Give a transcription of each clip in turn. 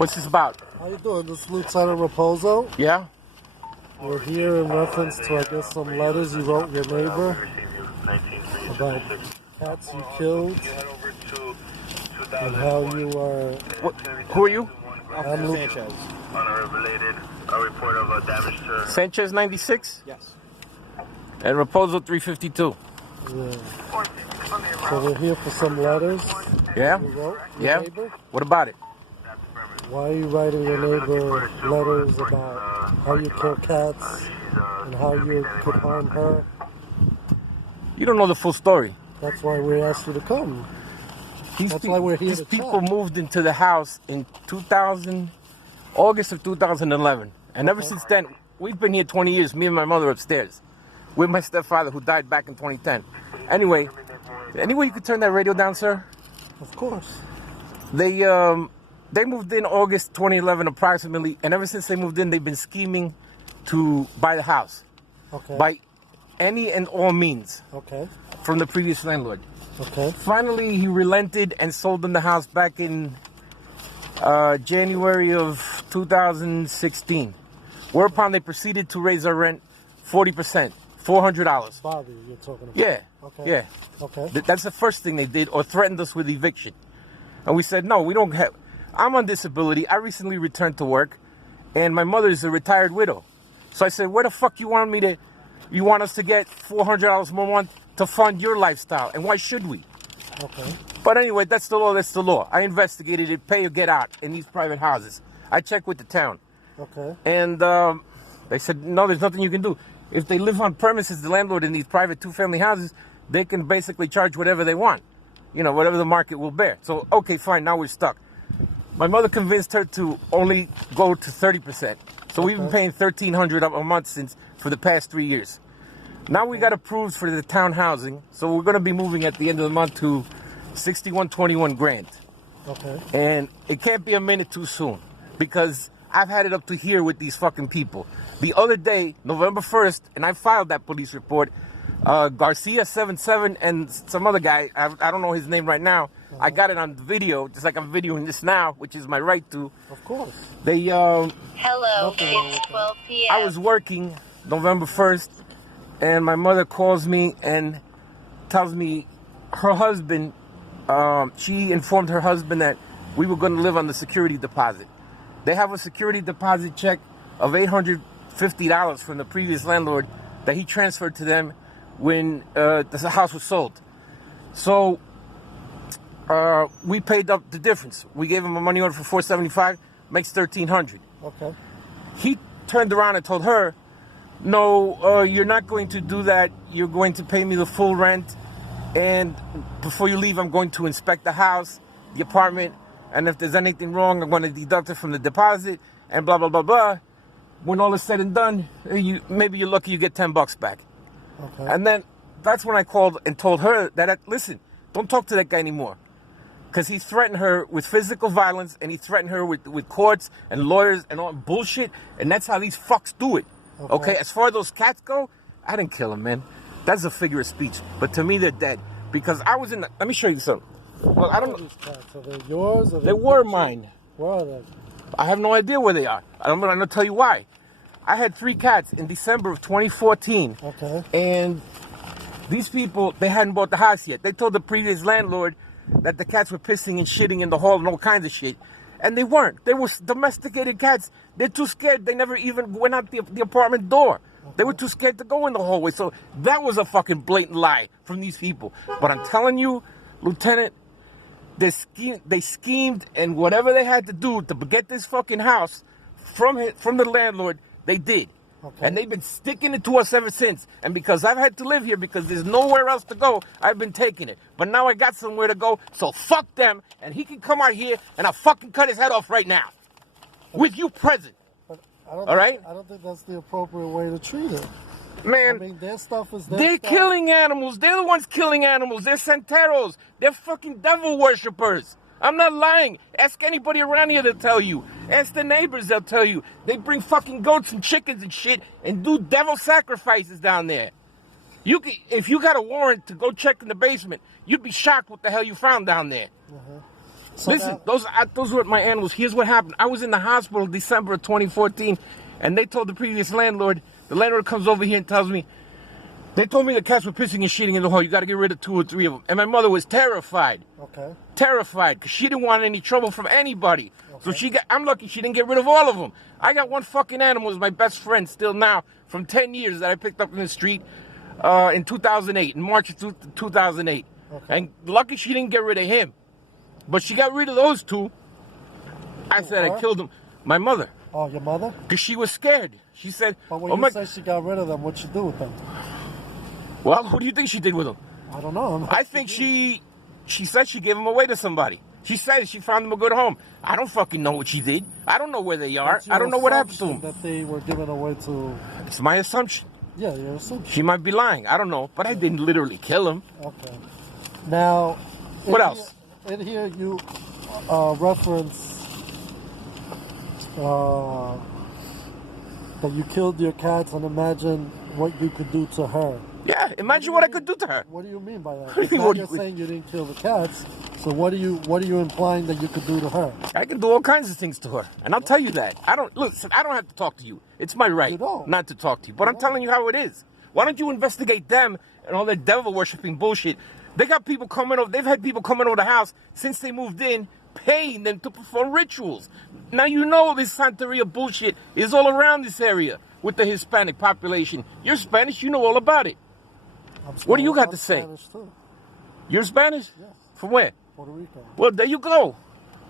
What's this about? How you doing? This is Lieutenant Raposo. Yeah? We're here in reference to, I guess, some letters you wrote your neighbor about cats you killed and how you are... Who are you? I'm Sanchez. On a report of damage to... Sanchez 96? Yes. And Raposo 352. Yeah. So we're here for some letters Yeah? you wrote your neighbor. What about it? Why are you writing your neighbor letters about how you kill cats and how you could harm her? You don't know the full story. That's why we asked you to come. That's why we're here These to people chat. moved into the house in August of 2011. And ever since then, we've been here 20 years, me and my mother upstairs, with my stepfather who died back in 2010. Anyway, any way you could turn that radio down, sir? Of course. They moved in August 2011 approximately, and ever since they moved in, they've been scheming to buy the house. Okay. By any and all means. Okay. From the previous landlord. Okay. Finally, he relented and sold them the house back in January of 2016. Whereupon they proceeded to raise our rent 40%, $400. Bobby, you're talking about. Yeah. Okay. Yeah. Okay. That's the first thing they did, or threatened us with eviction. And we said, no, we don't have... I'm on disability. I recently returned to work, and my mother's a retired widow. So I said, where the fuck you want us to get $400 more a month to fund your lifestyle? And why should we? Okay. But anyway, that's the law. That's the law. I investigated it, pay or get out in these private houses. I checked with the town. Okay. And they said, no, there's nothing you can do. If they live on premises, the landlord in these private two-family houses, they can basically charge whatever they want. You know, whatever the market will bear. So, okay, fine, now we're stuck. My mother convinced her to only go to 30%. So we've been paying $1,300 a month for the past 3 years. Now we got approved for the town housing, so we're going to be moving at the end of the month to $61.21 grand. Okay. And it can't be a minute too soon, because I've had it up to here with these fucking people. The other day, November 1st, and I filed that police report, Garcia 77 and some other guy, I don't know his name right now. I got it on video, just like I'm videoing this now, which is my right to. Of course. They Hello, it's 12 p.m. I was working November 1st, and my mother calls me and tells me her husband, she informed her husband that we were going to live on the security deposit. They have a security deposit check of $850 from the previous landlord that he transferred to them when the house was sold. So we paid up the difference. We gave him a money order for $475, makes $1,300. Okay. He turned around and told her, no, you're not going to do that. You're going to pay me the full rent. And before you leave, I'm going to inspect the house, the apartment. And if there's anything wrong, I'm going to deduct it from the deposit and blah, blah, blah, blah. When all is said and done, maybe you're lucky you get $10 back. Okay. And then that's when I called and told her that, listen, don't talk to that guy anymore. Because he threatened her with physical violence, and he threatened her with courts and lawyers and all bullshit. And that's how these fucks do it. Okay? As far as those cats go, I didn't kill them, man. That's a figure of speech. But to me, they're dead. Because I was in let me show you something. Well, I don't know. These cats, are they yours? They were mine. Where are they? I have no idea where they are. I'm going to tell you why. I had 3 cats in December of 2014. Okay. And these people, they hadn't bought the house yet. They told the previous landlord that the cats were pissing and shitting in the hall and all kinds of shit. And they weren't. They were domesticated cats. They're too scared. They never even went out the apartment door. Okay. They were too scared to go in the hallway. So that was a fucking blatant lie from these people. But I'm telling you, Lieutenant, they schemed, and whatever they had to do to get this fucking house from the landlord, they did. Okay. And they've been sticking it to us ever since. And because I've had to live here because there's nowhere else to go, I've been taking it. But now I got somewhere to go, so fuck them, and he can come out here and I'll fucking cut his head off right now. With you present. All right? I don't think that's the appropriate way to treat it. Man, I mean, their stuff is their they're stuff. killing animals. They're the ones killing animals. They're Santeros. They're fucking devil worshippers. I'm not lying. Ask anybody around here, they'll tell you. Ask the neighbors, they'll tell you. They bring fucking goats and chickens and shit and do devil sacrifices down there. If you got a warrant to go check in the basement, you'd be shocked what the hell you found down there. So Listen, now, those were my animals. Here's what happened. I was in the hospital December of 2014, and they told the previous landlord. The landlord comes over here and tells me, they told me the cats were pissing and shitting in the hall. You got to get rid of 2 or 3 of them. And my mother was terrified. okay. Terrified, because she didn't want any trouble from anybody. So I'm lucky she didn't get rid of all of them. I got one fucking animal as my best friend still now from 10 years that I picked up in the street in 2008, in March of 2008. Okay. And lucky she didn't get rid of him. But she got rid of those 2. I said I killed them. My mother. Oh, your mother? Because she was scared. She said, But when you say she got rid of them, what'd she do with them? well, what do you think she did with them? I don't know. I think she said she gave them away to somebody. She said she found them a good home. I don't fucking know what she did. I don't know where they are. What's your I don't know what happened to assumption them. that they were given away to... It's my assumption. Yeah, your assumption. She might be lying. I don't know. But I didn't literally kill him. Okay. Now... What else? In here, you reference that you killed your cats and imagine what you could do to her. Yeah, imagine what I could do to her. What do you mean by that? What do you mean, Now what do you're you- saying you didn't kill the cats, so what are you implying that you could do to her? I can do all kinds of things to her. And I'll tell you that. I don't have to talk to you. It's my right You don't. not to talk to you. But I'm telling you how it is. Why don't you investigate them and all that devil worshipping bullshit? They got people coming over. They've had people coming over the house since they moved in, paying them to perform rituals. Now you know this Santeria bullshit is all around this area with the Hispanic population. You're Spanish, you know all about it. What do you got to say? Spanish too. You're Spanish? Yes. From where? Puerto Rico. Well, there you go.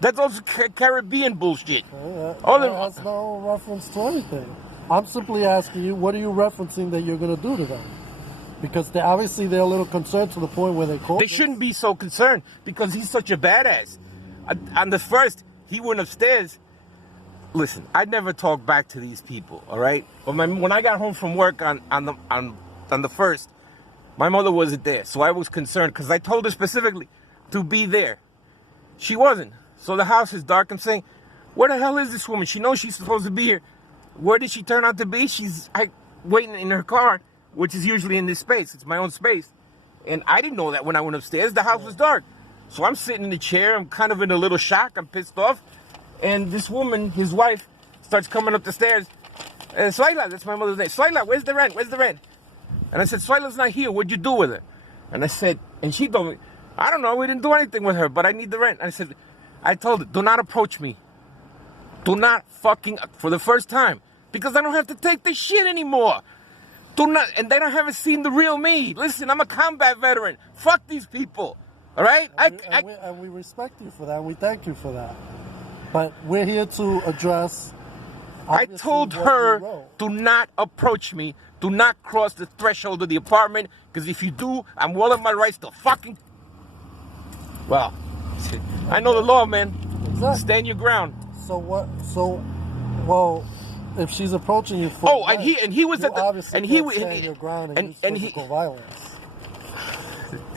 That's also Caribbean bullshit. That All the- has no reference to anything. I'm simply asking you, what are you referencing that you're going to do to them? Because they're a little concerned to the point where they call. They shouldn't be so concerned because he's such a badass. On the first, he went upstairs. Listen, I never talk back to these people, all right? But when I got home from work on the first, my mother wasn't there, so I was concerned because I told her specifically to be there. She wasn't. So the house is dark. I'm saying, where the hell is this woman? She knows she's supposed to be here. Where did she turn out to be? She's waiting in her car, which is usually in this space. It's my own space. And I didn't know that when I went upstairs. The house was dark. So I'm sitting in the chair. I'm kind of in a little shock. I'm pissed off. And this woman, his wife, starts coming up the stairs. Swaila, that's my mother's name. Swaila, where's the rent? Where's the rent? And I said, Swaila's not here. What'd you do with her? And I said, and she told me, I don't know. We didn't do anything with her, but I need the rent. And I told her, do not approach me. Do not fucking, for the first time. Because I don't have to take this shit anymore. Do not, and they haven't seen the real me. Listen, I'm a combat veteran. Fuck these people. All right? And we respect you for that. And we thank you for that. But we're here to address. I told her, do not approach me. Do not cross the threshold of the apartment. Because if you do, I'm well in my rights to fucking. Well, I know the law, man. Exactly. Stand your ground. So what? Well, if she's approaching you for and he was at the and he was stand your ground and use physical violence.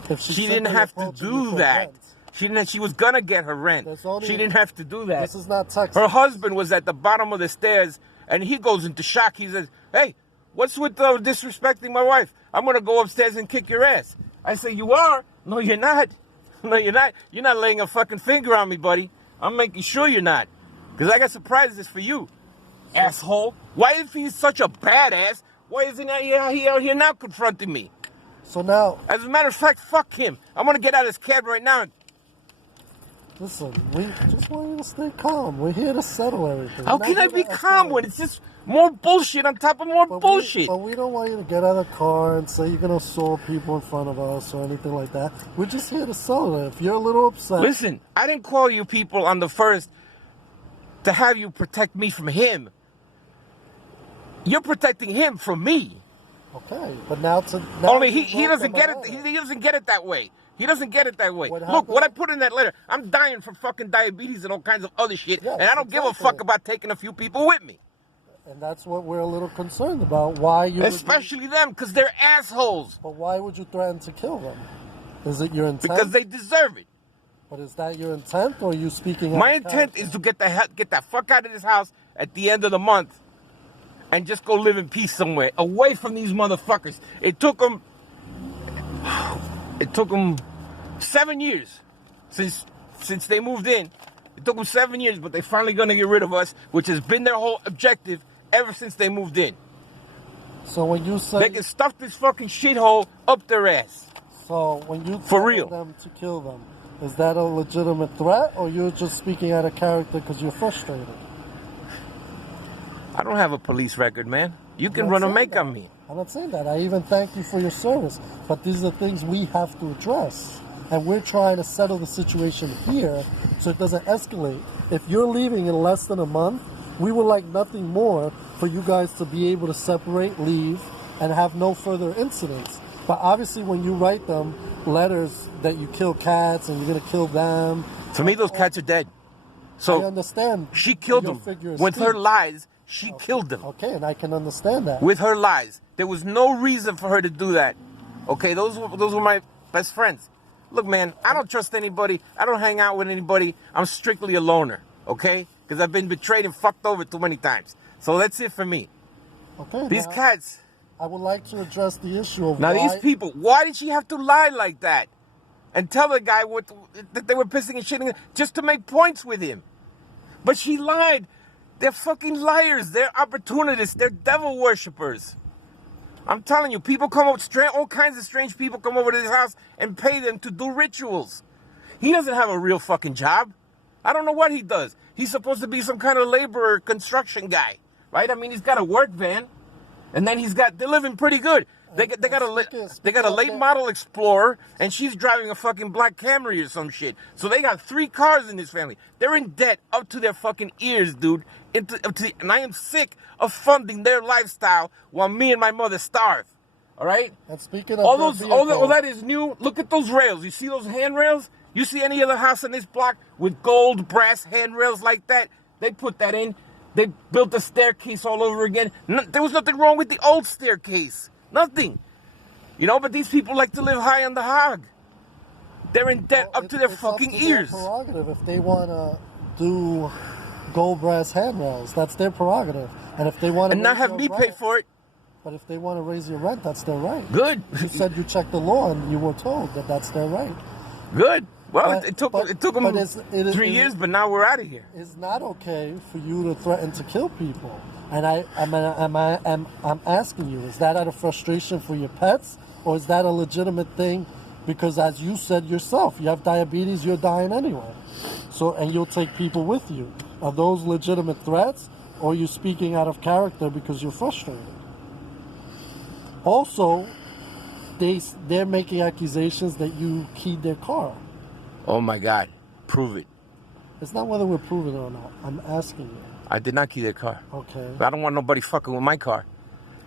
If she didn't have to do that. She was gonna get her rent. She didn't have to do that. This is not Texas. Her husband was at the bottom of the stairs, and he goes into shock. He says, "Hey, what's with disrespecting my wife? I'm gonna go upstairs and kick your ass." I say, "You are? No, you're not. No, you're not. You're not laying a fucking finger on me, buddy. I'm making sure you're not, because I got surprises for you, asshole. Why if he's such a badass? Why isn't he out here now confronting me?" So now, as a matter of fact, fuck him. I'm gonna get out of this cab right now. Listen, we just want you to stay calm. We're here to settle everything. How can I be calm when it's just more bullshit on top of more bullshit? But we don't want you to get out of the car and say you're going to assault people in front of us or anything like that. We're just here to settle it. If you're a little upset... Listen, I didn't call you people on the first to have you protect me from him. You're protecting him from me. Okay, but now only he doesn't get it. He doesn't get it that way. He doesn't get it that way. Look, what I put in that letter, I'm dying from fucking diabetes and all kinds of other shit, and I don't give a fuck about taking a few people with me. And that's what we're a little concerned about. Why you... Especially them, because they're assholes. But why would you threaten to kill them? Is it your intent? Because they deserve it. But is that your intent, or are you speaking... My intent is to get that fuck out of this house at the end of the month and just go live in peace somewhere, away from these motherfuckers. It took them 7 years since since they moved in. It took them 7 years, but they're finally going to get rid of us, which has been their whole objective ever since they moved in. So when you say... They can stuff this fucking shithole up their ass. So when you For tell real. them to kill them, is that a legitimate threat, or you're just speaking out of character because you're frustrated? I don't have a police record, man. You can I'm not run a saying make that. on me. I'm not saying that. I even thank you for your service. But these are things we have to address. And we're trying to settle the situation here so it doesn't escalate. If you're leaving in less than a month, we would like nothing more for you guys to be able to separate, leave, and have no further incidents. But obviously when you write them letters that you kill cats and you're going to kill them. For me, those cats are dead. So I understand. she killed your them. figure of With her speech. lies, she killed them. Okay, and I can understand that. With her lies. There was no reason for her to do that. Okay, those were my best friends. Look, man, I don't trust anybody. I don't hang out with anybody. I'm strictly a loner, okay? Because I've been betrayed and fucked over too many times. So that's it for me. Okay. These now, cats. I would like to address the issue of Now, why... these people, why did she have to lie like that? And tell the guy that they were pissing and shitting just to make points with him. But she lied. They're fucking liars. They're opportunists. They're devil worshippers. I'm telling you, people come up, all kinds of strange people come over to this house and pay them to do rituals. He doesn't have a real fucking job. I don't know what he does. He's supposed to be some kind of laborer, construction guy, right? I mean, he's got a work van, and then they're living pretty good. They got a late model Explorer, and she's driving a fucking black Camry or some shit. So they got 3 cars in this family. They're in debt up to their fucking ears, dude. And I am sick of funding their lifestyle while me and my mother starve. All right? And speaking of all that is new. Look at those rails. You see those handrails? You see any other house on this block with gold brass handrails like that? They put that in. They built the staircase all over again. There was nothing wrong with the old staircase. Nothing. You know, but these people like to live high on the hog. They're in debt up to their fucking ears. It's their prerogative if they want to do gold brass handrails. That's their prerogative. And if they want to... And not have me pay for it. But if they want to raise your rent, that's their right. Good. You said you checked the law and you were told that that's their right. Good. Well, But- it took but- them but it's- it is- 3 years, but now we're out of here. It's not okay for you to threaten to kill people. And I'm asking you, is that out of frustration for your pets? Or is that a legitimate thing? Because as you said yourself, you have diabetes, you're dying anyway. So, and you'll take people with you. Are those legitimate threats? Or are you speaking out of character because you're frustrated? Also, they're making accusations that you keyed their car. Oh my God. Prove it. It's not whether we're proving it or not. I'm asking you. I did not key their car. Okay. I don't want nobody fucking with my car.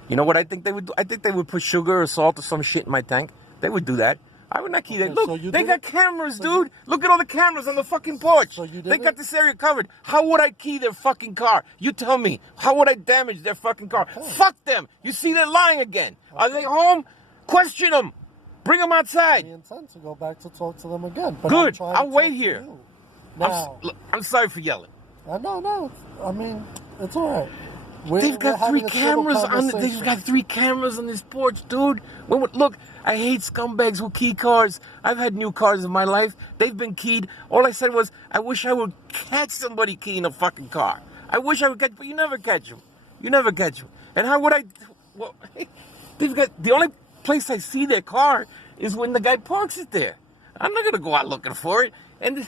You know what I think they would do? I think they would put sugar or salt or some shit in my tank. They would do that. I would not key that. Look, so you they did got it? cameras, dude. Look at all the cameras on the fucking porch. So you did They got it? this area covered. How would I key their fucking car? You tell me. How would I damage their fucking car? Fuck them. You see, they're lying again. Are they home? Question them. Bring them outside. We intend to go back to talk to them again. But Good. I'm trying to I'll wait talk to here. you. Now, I'm sorry for yelling. no. I mean, it's all right. They've got we're 3 having a civil cameras on. They've conversation. got 3 cameras on this porch, dude. Look, I hate scumbags who key cars. I've had new cars in my life. They've been keyed. All I said was, I wish I would catch somebody keying a fucking car. I wish I would catch, but you never catch them. You never catch them. And how would I? Well, they've got the only place I see their car is when the guy parks it there. I'm not gonna go out looking for it. And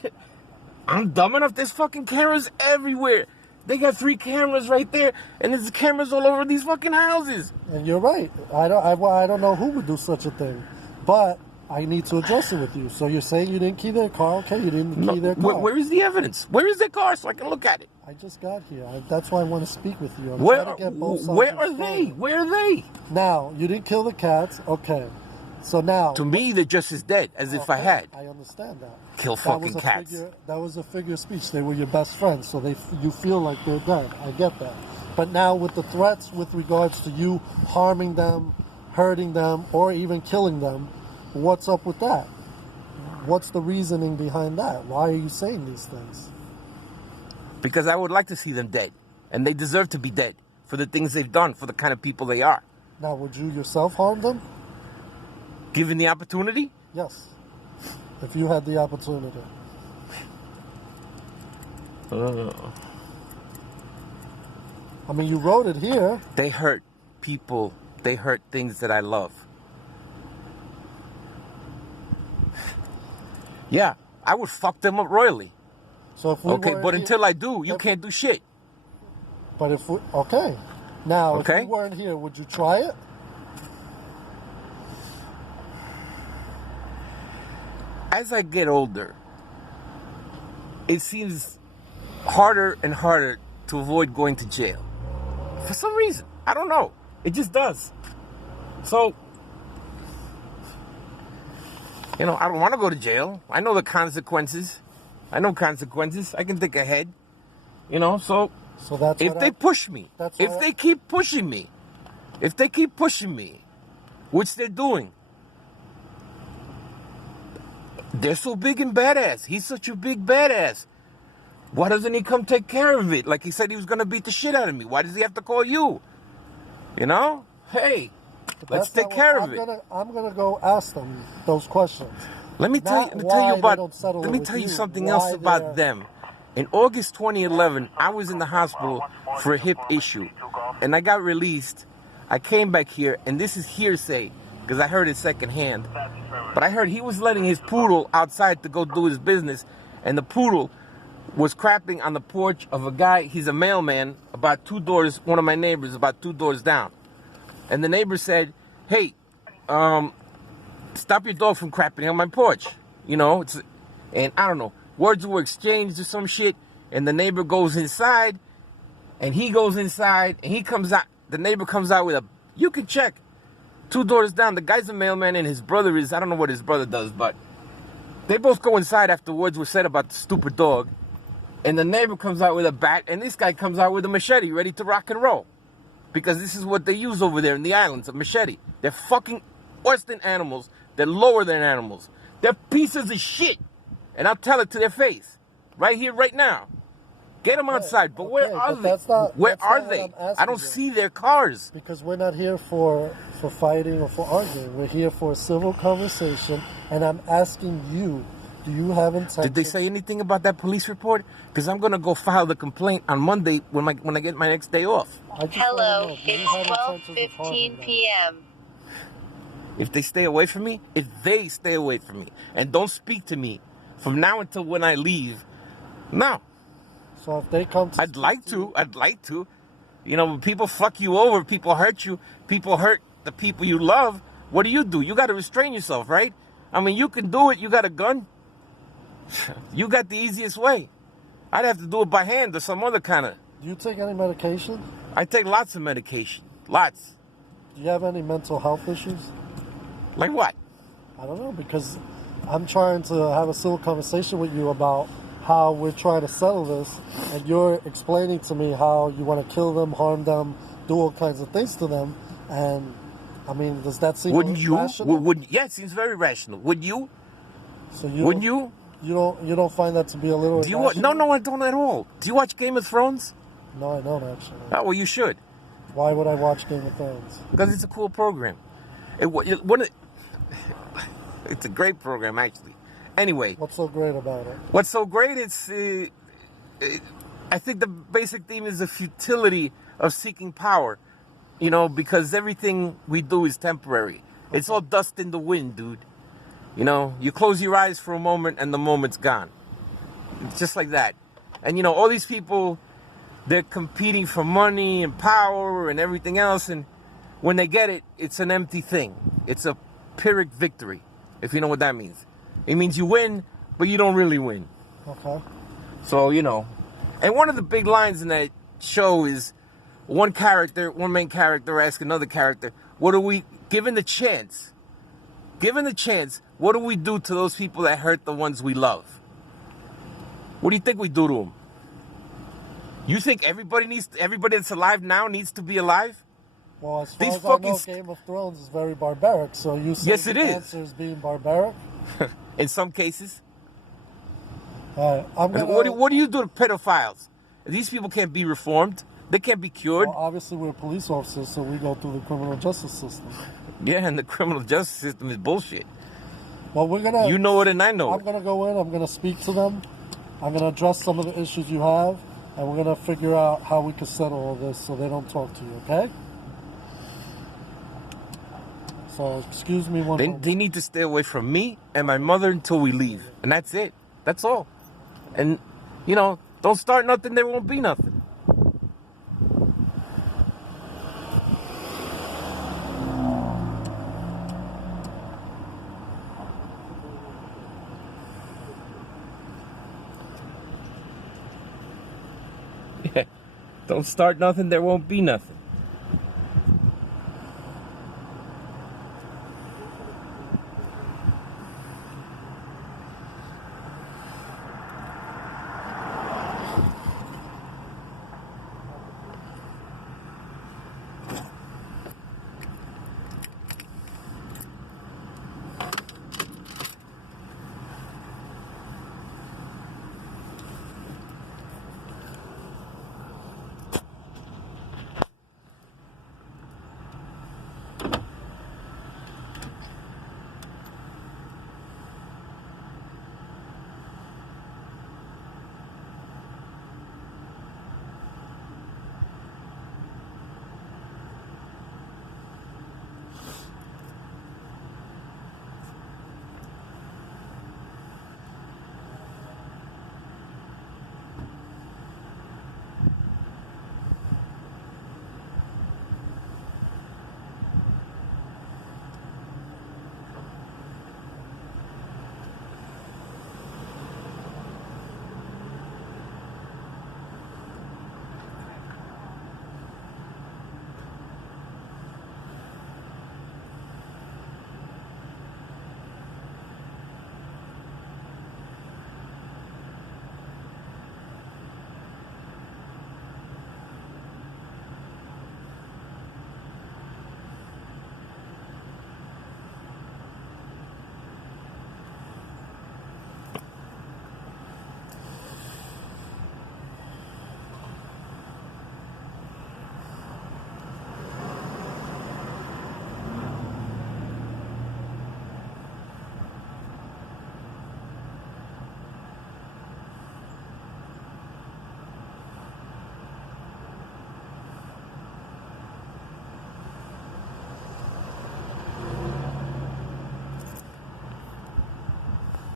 I'm dumb enough. There's fucking cameras everywhere. They got 3 cameras right there, and there's cameras all over these fucking houses. And you're right. I don't know who would do such a thing, but I need to address it with you. So you're saying you didn't key their car? Okay, you didn't key their car. Where is the evidence? Where is their car so I can look at it? I just got here. That's why I want to speak with you. I'm Where trying to get both sides are of the they? story. Where are they? Now, you didn't kill the cats. Okay. So now... To me, they're just as dead as if I had. I understand that. Kill fucking cats. That was a figure of speech. They were your best friends, so you feel like they're dead. I get that. But now with the threats with regards to you harming them, hurting them, or even killing them, what's up with that? What's the reasoning behind that? Why are you saying these things? Because I would like to see them dead. And they deserve to be dead for the things they've done, for the kind of people they are. Now, would you yourself harm them? Given the opportunity? Yes. If you had the opportunity. I mean, you wrote it here. They hurt people. They hurt things that I love. Yeah, I would fuck them up royally. So if we Okay, weren't but here- until I do, you can't do shit. But if we, okay. Now, Okay. if we weren't here, would you try it? As I get older, it seems harder and harder to avoid going to jail. For some reason. I don't know. It just does. So, I don't want to go to jail. I know the consequences. I know consequences. I can think ahead. So that's if what they push me, that's if what they keep pushing me, which they're doing, they're so big and badass. He's such a big badass. Why doesn't he come take care of it? Like he said he was going to beat the shit out of me. Why does he have to call you? Hey, But let's that's take not care what- of it. I'm gonna go ask them those questions. Let me tell Not you why they about. don't settle Let it me with tell you you, something why else about they're- them. In August 2011, I was in the hospital for a hip issue, and I got released. I came back here, and this is hearsay because I heard it secondhand. But I heard he was letting his poodle outside to go do his business, and the poodle was crapping on the porch of a guy. He's a mailman about 2 doors. One of my neighbors about 2 doors down, and the neighbor said, "Hey, stop your dog from crapping on my porch." And I don't know. Words were exchanged or some shit, and the neighbor goes inside, and he goes inside, and he comes out. The neighbor comes out with you can check, 2 doors down. The guy's a mailman, and his brother is, I don't know what his brother does, but they both go inside after words were said about the stupid dog, and the neighbor comes out with a bat, and this guy comes out with a machete, ready to rock and roll, because this is what they use over there in the islands, a machete. They're fucking worse than animals. They're lower than animals. They're pieces of shit. And I'll tell it to their face. Right here, right now. Get them outside. But where are they? That's not Where are what they? I'm asking I don't you. see their cars. Because we're not here for fighting or for arguing. We're here for a civil conversation, and I'm asking you, do you have intention? Did they say anything about that police report? Because I'm going to go file the complaint on Monday when I get my next day off. I just Hello, wanna know, do you it's have intentions of harming 12:15 them? p.m. If they stay away from me, and don't speak to me from now until when I leave, no. So if they come to I'd like to. People fuck you over, people hurt you, people hurt the people you love. What do? You got to restrain yourself, right? I mean, you can do it. You got a gun. You got the easiest way. I'd have to do it by hand or some other kind of. Do you take any medication? I take lots of medication. Lots. Do you have any mental health issues? Like what? I don't know, because I'm trying to have a civil conversation with you about how we're trying to settle this, and you're explaining to me how you want to kill them, harm them, do all kinds of things to them, and I mean, does that seem Wouldn't you? rational? Yeah, it seems very rational. Would you? So Wouldn't you? You don't find that to be a little Do you? irrational? No, I don't at all. Do you watch Game of Thrones? No, I don't actually. Oh, well, you should. Why would I watch Game of Thrones? Because it's a cool program. It's a great program, actually. Anyway, What's so great about it? what's so great? I think the basic theme is the futility of seeking power. Because everything we do is temporary. It's all dust in the wind, dude. You close your eyes for a moment and the moment's gone. It's just like that. And all these people, they're competing for money and power and everything else, and when they get it, it's an empty thing. It's a Pyrrhic victory, if you know what that means. It means you win, but you don't really win. Okay. So, and one of the big lines in that show is one main character asks another character, given the chance, what do we do to those people that hurt the ones we love? What do you think we do to them? You think everybody that's alive now needs to be alive? Well, as far These as I know, fucking Game of Thrones is very barbaric. So you say Yes, it the is. answer is being barbaric? In some cases. All right. I'm gonna, What do you do to pedophiles? These people can't be reformed. They can't be cured. Well, obviously, we're police officers, so we go through the criminal justice system. Yeah, and the criminal justice system is bullshit. Well, we're gonna. You know it and I know I'm it. gonna go in. I'm gonna speak to them, I'm going to address some of the issues you have, and we're going to figure out how we can settle all this so they don't talk to you, okay? So, excuse me one moment. They need to stay away from me and my mother until we leave. And that's it. That's all. And, you know, don't start nothing, there won't be nothing. Don't start nothing, there won't be nothing.